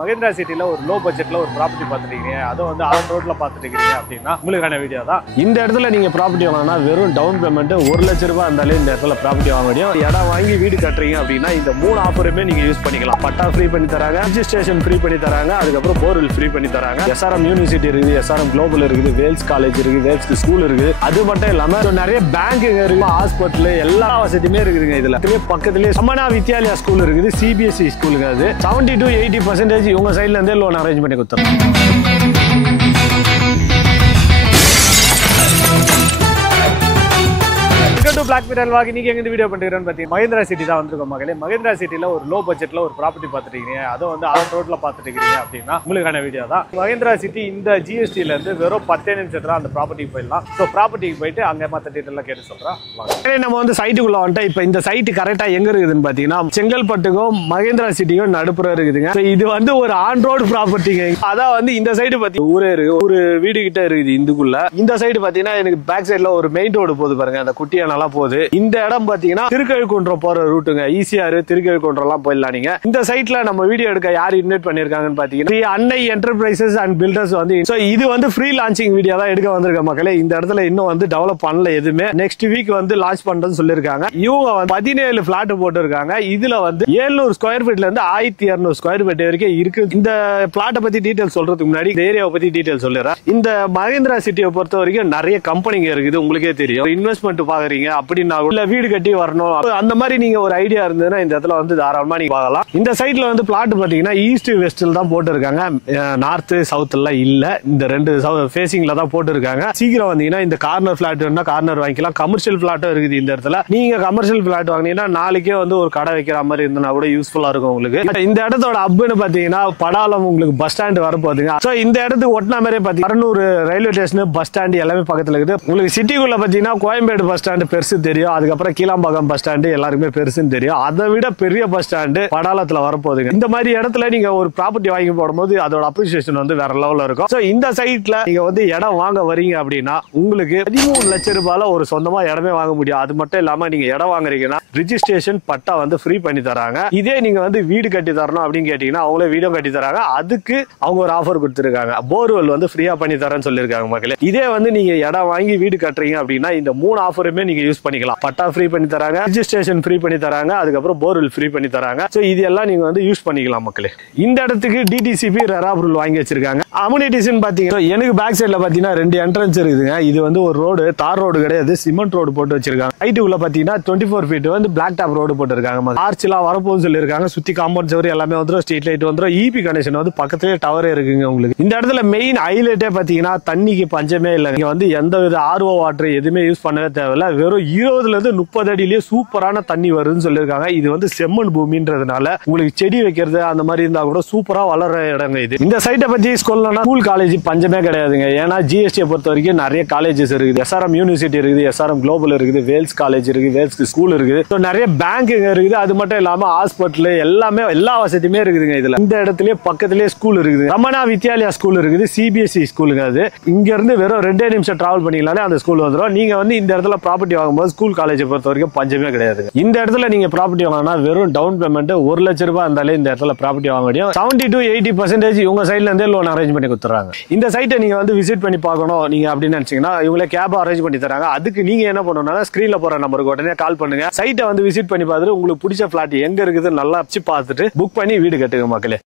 மகேந்திரா சிட்டில ஒரு லோ பட்ஜெட்ல ஒரு ப்ராப்பர்ட்டி பார்த்துருக்கீங்க, அதுவும் வந்து ஆன் ரோட்ல பார்த்துருக்கீங்க அப்படின்னா உங்களுக்கான வீடியோ தான். இந்த இடத்துல நீங்க ப்ராப்பர்ட்டி வாங்கினா வெறும் டவுன் பேமெண்ட் 1 லட்ச ரூபாய் இருந்தாலே இந்த இடத்துல ப்ராப்பர்ட்டி வாங்க முடியும். இடம் வாங்கி வீடு கட்டுறீங்க அப்படின்னா இந்த 3 ஆஃபருமே நீங்க யூஸ் பண்ணிக்கலாம். பட்டா ஃப்ரீ பண்ணி தராங்க, ரெஜிஸ்ட்ரேஷன் ஃப்ரீ பண்ணி தராங்க, அதுக்கப்புறம் போர்வெல் ஃப்ரீ பண்ணி தராங்க. SRM யூனிவர்சிட்டி இருக்குது, SRM குளோபல் இருக்குது, வேல்ஸ் காலேஜ் இருக்குது, வேல்ஸ் ஸ்கூல் இருக்குது. அது மட்டும் இல்லாம நிறைய பேங்க் இருக்கு, ஹாஸ்பிட்டல், எல்லா வசதியுமே இருக்குதுங்க. இதுல பக்கத்துலேயே சமனா வித்யாலயா ஸ்கூல் இருக்குது, CBSE ஸ்கூலுங்க. அது 70 to 80% உங்க சைட்ல இருந்தே லோன் அரேஞ்ச் பண்ணி கொடுத்துறோம். பிளாக் மீட்டர் வாங்கி நீங்க எங்க வீடியோ பண்ணிக்கிறேன்னு பார்த்தீங்கன்னா மகேந்திரா சிட்டி தான் வந்திருக்கோம் மகளே. மகேந்திரா சிட்டில ஒரு லோ பட்ஜெட்ல ஒரு ப்ராப்பர்ட்டி பார்த்துருக்கீங்க, அதுவும் வந்து ஆன் ரோட்ல பார்த்துருக்கீங்க அப்படின்னா உங்களுக்கான வீடியோ தான். மகேந்திரா சிட்டி இந்த GSTல இருந்து வெறும் 10 நிமிஷத்துல அந்த ப்ராப்பர்ட்டிக்கு போயிடலாம். ஸோ ப்ராப்பர்ட்டிக்கு போயிட்டு அங்கே மற்ற டீட்டெயிலாம் கேட்டு சொல்றேன். நம்ம வந்து சைட்டுக்குள்ள வந்துட்டு இப்போ இந்த சைட்டு கரெக்டா எங்க இருக்குதுன்னு பார்த்தீங்கன்னா செங்கல்பட்டுக்கும் மகேந்திரா சிட்டிக்கும் நடுப்புற இருக்குதுங்க. இது வந்து ஒரு ஆன் ரோடு ப்ராப்பர்ட்டிங்க. அதான் வந்து இந்த சைடு பத்தி ஊரே இருக்கு, ஒரு வீடு கிட்ட இருக்குது. இதுக்குள்ள இந்த சைடு பாத்தீங்கன்னா எனக்கு பேக் சைட்ல ஒரு மெயின் ரோடு போகுது பாருங்க, அந்த குட்டியானலாம் போகுது. இந்த இடம் பாத்தீங்கன்னா திருக்கழுக்குன்றம் போற ரூட்டுங்க, ஈஸியாரு திருக்கழுக்குன்றம் எல்லாம் போயிடலாம். நீங்க இந்த சைட்ல நம்ம வீடியோ எடுக்க யார் இன்வைட் பண்ணிருக்காங்கன்னு பாத்தீங்கன்னா அன்னை என்டர்பிரைசஸ் அண்ட் பில்டர்ஸ் வந்து இது வந்து ஃப்ரீ லான்ச்சிங் வீடியோ தான் எடுக்க வந்திருக்க மக்களே. இந்த இடத்துல இன்னும் வந்து டெவலப் பண்ணல எதுவுமே, நெக்ஸ்ட் வீக் வந்து லான்ச் பண்றதுன்னு சொல்லிருக்காங்க. இவங்க வந்து 17 பிளாட் போட்டு இருக்காங்க. இதுல வந்து 700 ஸ்கொயர் ஃபீட்ல இருந்து 1200 ஸ்கொயர் ஃபீட் வரைக்கும் இருக்கு. இந்த பிளாட்டை பத்தி டீடைல் சொல்றதுக்கு முன்னாடி இந்த ஏரியாவை பத்தி டீடைல் சொல்லிடுறேன். இந்த மகேந்திரா சிட்டியை பொறுத்த வரைக்கும் நிறைய கம்பெனிங்க இருக்குது, உங்களுக்கே தெரியும். இன்வெஸ்ட்மெண்ட் பாக்குறீங்க அப்படின்னா இல்ல வீடு கட்டி வரணும் அந்த மாதிரி நீங்க ஒரு ஐடியா இருந்ததுன்னா இந்த இடத்துல வந்து தாராளமா நீங்க பார்க்கலாம். இந்த சைட்ல வந்து பிளாட் பாத்தீங்கன்னா ஈஸ்ட் வெஸ்ட்ல தான் போட்டு இருக்காங்க, நார்த் சவுத் எல்லாம் இல்ல. இந்த ரெண்டு ஃபேசிங்ல தான் போட்டு இருக்காங்க. சீக்கிரம் வந்தீங்கன்னா இந்த கார்னர் பிளாட் வேணா கார்னர் வாங்கிக்கலாம். கமர்ஷியல் பிளாட்டும் இருக்குது இந்த இடத்துல. நீங்க கமர்ஷியல் பிளாட் வாங்கினீங்கன்னா நாளைக்கே வந்து ஒரு கடை வைக்கிற மாதிரி இருந்தா கூட யூஸ்ஃபுல்லா இருக்கும் உங்களுக்கு. இந்த இடத்தோட ஹப்னு பாத்தீங்கன்னா படாலம் உங்களுக்கு பஸ் ஸ்டாண்ட் வரப்போகுதுங்க. சோ இந்த இடத்துக்கு ஒட்டின மாதிரி பாத்தீங்கன்னா 600 ரயில்வே ஸ்டேஷன், பஸ் ஸ்டாண்ட் எல்லாமே பக்கத்துல இருக்குது. உங்களுக்கு சிட்டிக்குள்ள பாத்தீங்கன்னா கோயம்பேடு பஸ் ஸ்டாண்ட் பெருசு தெரியும், அதுக்கப்புறம் கீழாம்பாக்கம் பஸ் ஸ்டாண்டு எல்லாருக்குமே பெருசுன்னு தெரியும். அதை விட பெரிய பஸ் ஸ்டாண்டு படாலத்துல வரப்போகுதுங்க. இந்த மாதிரி இடத்துல நீங்க ஒரு ப்ராப்பர்ட்டி வாங்கி போடும்போது அதோட அப்ரிசியேஷன் வந்து வேற லெவல்ல இருக்கும். சோ இந்த சைட்ல நீங்க வந்து இடம் வாங்க வரீங்க அப்படின்னா உங்களுக்கு 13 லட்சம் ரூபாயில ஒரு சொந்தமா இடமே வாங்க முடியும். அது மட்டும் இல்லாம நீங்க இடம் வாங்குறீங்கன்னா ரிஜிஸ்ட்ரேஷன் பட்டா வந்து ஃப்ரீ பண்ணி தராங்க. இதே நீங்க வந்து வீடு கட்டி தரணும் அப்படின்னு கேட்டீங்கன்னா அவங்களே வீடியோ கட்டி தராங்க. அதுக்கு அவங்க ஒரு ஆஃபர் கொடுத்துருக்காங்க, போர்வெல் வந்து ஃப்ரீயா பண்ணி தரேன்னு சொல்லியிருக்காங்க மக்களே. இதே வந்து நீங்க இடம் வாங்கி வீடு கட்டுறீங்க அப்படின்னா இந்த 3 ஆஃபருமே நீங்க யூஸ் பண்ணிக்கலாம். பட்டா ஃப்ரீ பண்ணி தராங்க, ரெஜிஸ்ட்ரேஷன் ஃப்ரீ பண்ணி தராங்க, அதுக்கப்புறம் போர்வெல் ஃப்ரீ பண்ணி தராங்க. சோ இது எல்லாம் நீங்க வந்து யூஸ் பண்ணிக்கலாம் மக்களே. இந்த இடத்துக்கு DTCP ரெரா அப்ரூவல் வாங்கி வச்சிருக்காங்க. அம்யூனிட்டிஸ்னு பாத்தீங்கன்னா எனக்கு பேக் சைடுல பாத்தீங்கன்னா 2 என்ட்ரன்ஸ் இருக்குதுங்க. இது வந்து ஒரு ரோடு, தார் ரோடு கிடையாது, சிமெண்ட் ரோடு போட்டு வச்சிருக்காங்க. ஹைட்டுக்குள்ள பாத்தீங்கன்னா 24 ஃபீட் வந்து பிளாக் டாப் ரோடு போட்டு இருக்காங்க. ஆர்ச் எல்லாம் வரப்போகுது சொல்லிருக்காங்க. சுத்தி காம்பவுண்ட் சவர் எல்லாமே வந்துடும், ஸ்ட்ரீட் லைட் வந்துடும், EP கனெக்ஷன் வந்து பக்கத்துலயே டவரே இருக்குங்க உங்களுக்கு. இந்த இடத்துல மெயின் ஹைலைட்டே பாத்தீங்கன்னா தண்ணிக்கு பஞ்சமே இல்லை. நீங்க வந்து எந்த வித RO வாட்டர் எதுவுமே யூஸ் பண்ணவே தேவையில்ல. வெறும் 20 இருந்து 30 அடியிலேயே சூப்பரான தண்ணி வருதுன்னு சொல்லியிருக்காங்க. இது வந்து செம்மண் பூமின்றதுனால உங்களுக்கு செடி வைக்கிறது அந்த மாதிரி இருந்தா கூட சூப்பரா வளர்ற இடங்க இது. இந்த சைட்டை பத்தி சொல்லணும்னா ஸ்கூல் காலேஜ் பஞ்சமே கிடையாதுங்க. ஏன்னா GST பொறுத்த வரைக்கும் நிறைய காலேஜஸ் இருக்குது. SRM யூனிவர்சிட்டி இருக்குது, SRM குளோபல் இருக்குது, வேல்ஸ் காலேஜ் இருக்கு, வேல்ஸ் ஸ்கூல் இருக்குது, நிறைய பேங்க் இருக்குது. அது மட்டும் இல்லாம ஹாஸ்பிட்டல் எல்லாமே எல்லா வசதியுமே இருக்குதுங்க இதுல. இந்த இடத்துல பக்கத்திலேயே ஸ்கூல் இருக்குது, சமனா வித்யாலயா ஸ்கூல் இருக்குது, CBSE ஸ்கூலுங்க. அது இங்க இருந்து வெறும் 2 நிமிஷம் டிராவல் பண்ணிங்களாலே அந்த ஸ்கூல் வந்துடும். நீங்க வந்து இந்த இடத்துல ப்ராப்பர்ட்டி வாங்கும்போது ஸ்கூல் காலேஜ் பொறுத்த வரைக்கும் பஞ்சமே கிடையாது. இந்த இடத்துல நீங்க ப்ராப்பர்ட்டி வாங்கினா வெறும் டவுன் பேமெண்ட் 1 லட்ச ரூபாய் இருந்தாலே இந்த இடத்துல ப்ராப்பர்ட்டி வாங்க முடியும். 70 to 80% உங்க சைட்ல இருந்தே லோன் அரேஞ்ச் பண்ணி கொடுத்துறாங்க. இந்த சைட்டை நீங்க வந்து விசிட் பண்ணி பார்க்கணும் நீங்க அப்படின்னு நினைச்சீங்கன்னா இவங்களே கேப் அரேஞ்ச் பண்ணி தராங்க. அதுக்கு நீங்க என்ன பண்ணணும்னா ஸ்கிரீன்ல போற நம்பருக்கு உடனே கால் பண்ணுங்க. சைட்டை வந்து விசிட் பண்ணி பார்த்துட்டு உங்களுக்கு பிடிச்ச பிளாட் எங்க இருக்குது நல்லா பார்த்துட்டு புக் பண்ணி வீடு கட்டுங்க மக்களே.